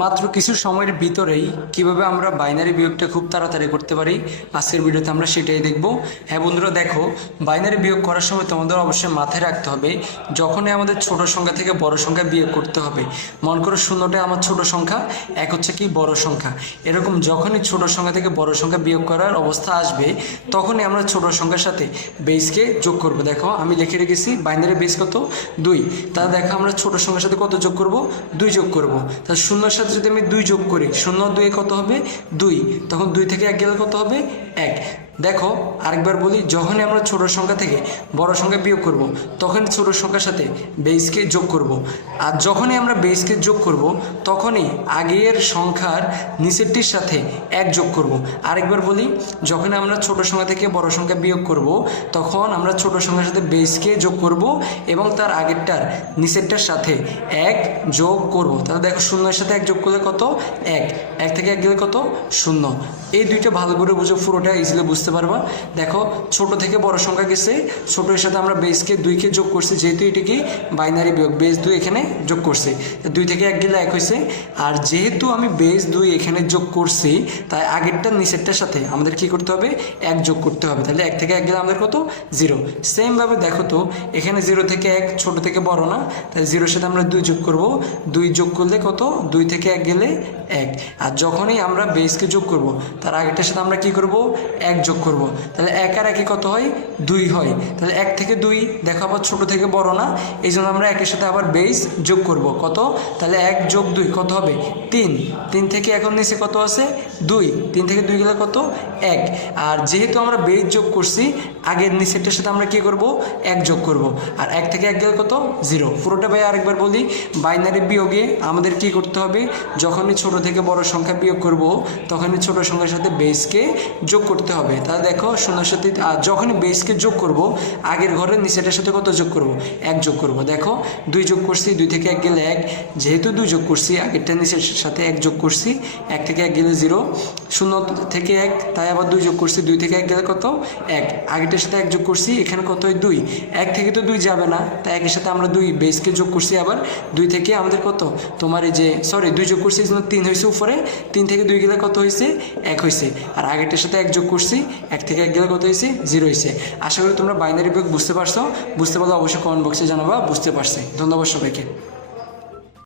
মাত্র কিছু সময়ের ভিতরেই কিভাবে আমরা বাইনারি বিয়োগটা খুব তাড়াতাড়ি করতে পারি আজকের ভিডিওতে আমরা সেটাই দেখব। হ্যাঁ বন্ধুরা, দেখো, বাইনারি বিয়োগ করার সময় তোমাদের অবশ্যই মাথায় রাখতে হবে যখনই আমাদের ছোট সংখ্যা থেকে বড় সংখ্যা বিয়োগ করতে হবে। মনে করো শূন্যটা আমার ছোট সংখ্যা, এক হচ্ছে কি বড় সংখ্যা। এরকম যখনই ছোট সংখ্যা থেকে বড় সংখ্যা বিয়োগ করার অবস্থা আসবে তখনই আমরা ছোট সংখ্যার সাথে বেসকে যোগ করব। দেখো আমি লিখে রেখেছি বাইনারি বেস কত 2। তাহলে দেখো আমরা ছোট সংখ্যার সাথে কত যোগ করব, 2 যোগ করব। তাহলে শূন্যের সাথে যদি আমি 2 যোগ করি, 0 2 কত হবে 2, তখন 2 থেকে 1 গেলে কত হবে 1। দেখো আরেকবার বলি, যখনই আমরা ছোট সংখ্যা থেকে বড় সংখ্যা বিয়োগ করব তখন ছোট সংখ্যার সাথে বেসকে যোগ করব। আর যখনই আমরা বেসকে যোগ করব তখনই আগের সংখ্যার নিচেরটির সাথে 1 যোগ করব। আরেকবার বলি, যখন আমরা ছোট সংখ্যা থেকে বড় সংখ্যা বিয়োগ করব তখন আমরা ছোট সংখ্যার সাথে বেসকে যোগ করব এবং তার আগেরটার নিচেরটার সাথে 1 যোগ করব। তাহলে দেখো শূন্যের সাথে 1 যোগ করলে কত 1, 1 থেকে 1 গেলে কত 0। এই দুইটা ভালো করে বুঝো, পুরোটা ইজিলি বুঝতে পারবা। দেখো ছোট থেকে বড় সংখ্যা গেছে, ছোটের সাথে আমরা বেসকে 2কে যোগ করছি, যেহেতু এটি কি বাইনারি বিয়োগ, বেস 2 এখানে যোগ করছি, 2 থেকে 1 গেলে 1 হয়েছে। আর যেহেতু আমি বেস 2 এখানে যোগ করছি তাই আগেরটার নিচেরটার সাথে আমাদের কি করতে হবে 1 যোগ করতে হবে। তাহলে 1 থেকে 1 গেলে আমাদের কত 0। সেমভাবে দেখো তো এখানে 0 থেকে 1 ছোট থেকে বড় না, তাই 0-র সাথে আমরা 2 যোগ করব, 2 যোগ করলে কত 2 থেকে 1 গেলে 1। আর যখনই আমরা বেসকে যোগ করব তার আগেরটার সাথে আমরা কি করব 1 যোগ করব। তাহলে 1 আর 1 কত হয় 2 হয়। তাহলে 1 থেকে 2 দেখো আবার ছোট থেকে বড় না, এই জন্য আমরা 1-এর সাথে আবার বেস যোগ করব কত, তাহলে 1 যোগ 2 কত হবে 3। 3 থেকে এখন নিচে কত আছে 2, 3 থেকে 2 গেলে কত 1। আর যেহেতু আমরা বেস যোগ করছি আগের নিচেরটার সাথে আমরা কি করব 1 যোগ করব। আর 1 থেকে 1 গেলে কত 0। পুরোটা ভাই আরেকবার বলি, বাইনারি বিয়োগে আমাদের কি করতে হবে, যখনই ছোট থেকে বড় সংখ্যা বিয়োগ করব তখনই ছোট সংখ্যার সাথে বেসকে যোগ করতে হবে। তাহলে দেখো শূন্যের সাথে যখনই বেসকে যোগ করব আগের ঘরের নিচেটার সাথে কত যোগ করব 1 যোগ করব। দেখো 2 যোগ করছি, 2 থেকে 1 গেলে 1, যেহেতু 2 যোগ করছি আগেরটা নিচের সাথে 1 যোগ করছি, 1 থেকে 1 গেলে 0, 0 থেকে 1 তাই আবার 2 যোগ করছি, 2 থেকে 1 গেলে কত 1, আগেরটার সাথে 1 যোগ করছি, এখানে কত হয় 2, 1 থেকে তো 2 যাবে না তাই 1-এর সাথে আমরা 2 বেসকে যোগ করছি, আবার 2 থেকে আমাদের কত তোমার এই যে 2 যোগ করছি, এই জন্য 3 হয়েছে উপরে, 3 থেকে 2 গেলে কত হয়েছে 1 হয়েছে। আর আগেরটার সাথে 1 যোগ করছি, 1 থেকে 1 গেলে কত হয়েছে 0 হয়েছে। আশা করি তোমরা বাইনারি বিয়োগ বুঝতে পারছো। বুঝতে পারলে অবশ্যই কমেন্ট বক্সে জানাবা বুঝতে পারছি। ধন্যবাদ সবাইকে।